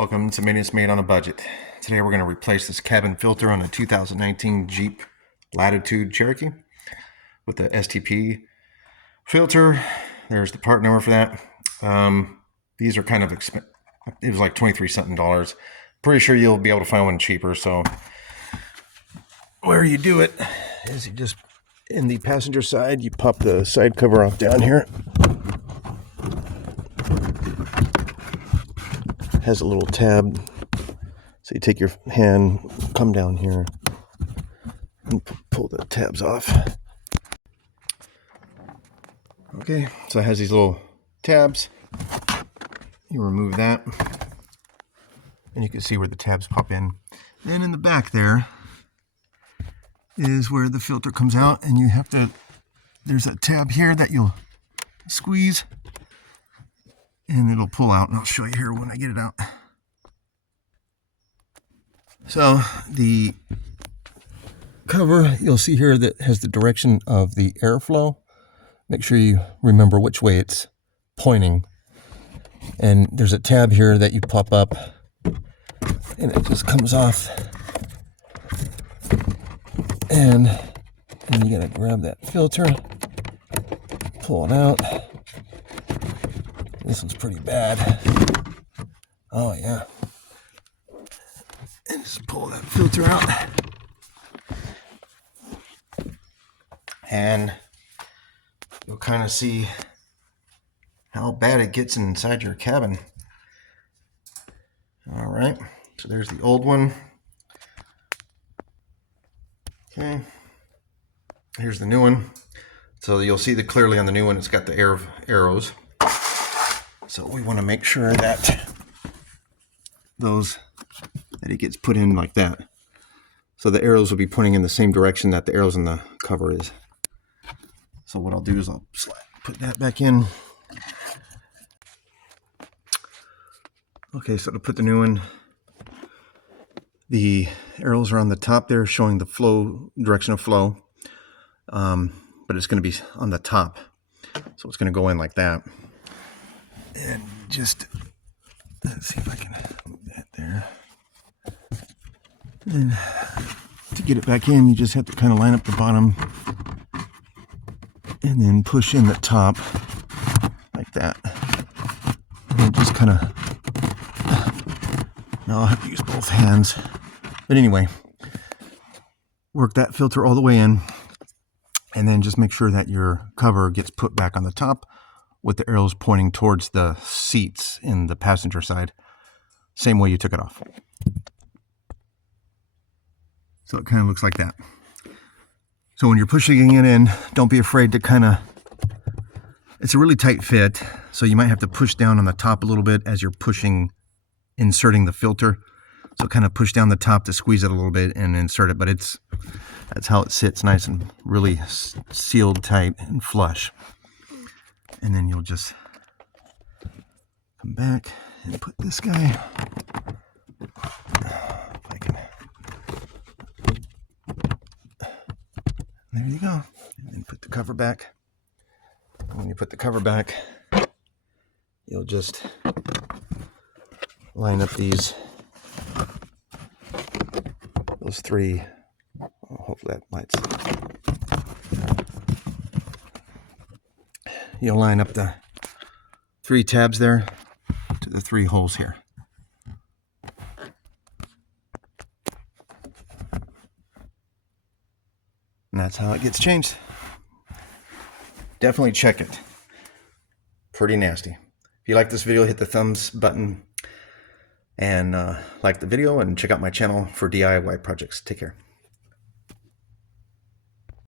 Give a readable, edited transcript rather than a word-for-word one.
Welcome to Maintenance Made on a Budget. Today we're going to replace this cabin filter on a 2019 Jeep Latitude Cherokee with the STP filter. There's the part number for that. These are kind of expensive. It was like 23 something dollars. Pretty sure you'll be able to find one cheaper. So where you do it is you just, in the passenger side, you pop the side cover off down here. Has a little tab, so you take your hand, come down here and pull the tabs off. Okay, so it has these little tabs. You remove that and you can see where the tabs pop in. And in the back there is where the filter comes out, and you have to, there's a tab here that you'll squeeze and it'll pull out, and I'll show you here when I get it out. So the cover, you'll see here that has the direction of the airflow. Make sure you remember which way it's pointing. And there's a tab here that you pop up and it just comes off. And you gotta grab that filter, pull it out. This one's pretty bad. Oh yeah. And just pull that filter out. And you'll kind of see how bad it gets inside your cabin. All right, so there's the old one. Okay, here's the new one. So you'll see that clearly on the new one, it's got the arrows. So we want to make sure that it gets put in like that. So the arrows will be pointing in the same direction that the arrows in the cover is. So what I'll do is I'll put that back in. Okay, so to put the new one, the arrows are on the top there showing the flow, direction of flow. But it's going to be on the top. So it's going to go in like that. And just, let's see if I can move that there. And to get it back in, you just have to kind of line up the bottom and then push in the top like that. And then just kind of, now I'll have to use both hands. But anyway, work that filter all the way in, and then just make sure that your cover gets put back on the top with the arrows pointing towards the seats in the passenger side. Same way you took it off. So it kind of looks like that. So when you're pushing it in, don't be afraid to it's a really tight fit, so you might have to push down on the top a little bit as you're inserting the filter. So kind of push down the top to squeeze it a little bit and insert it, but that's how it sits, nice and really sealed tight and flush. And then you'll just come back and put this guy. If I can. There you go. And then put the cover back. And when you put the cover back, you'll just line up those three. Oh, hopefully that lights. You'll line up the 3 tabs there to the 3 holes here. And that's how it gets changed. Definitely check it. Pretty nasty. If you like this video, hit the thumbs button and like the video, and check out my channel for DIY projects. Take care.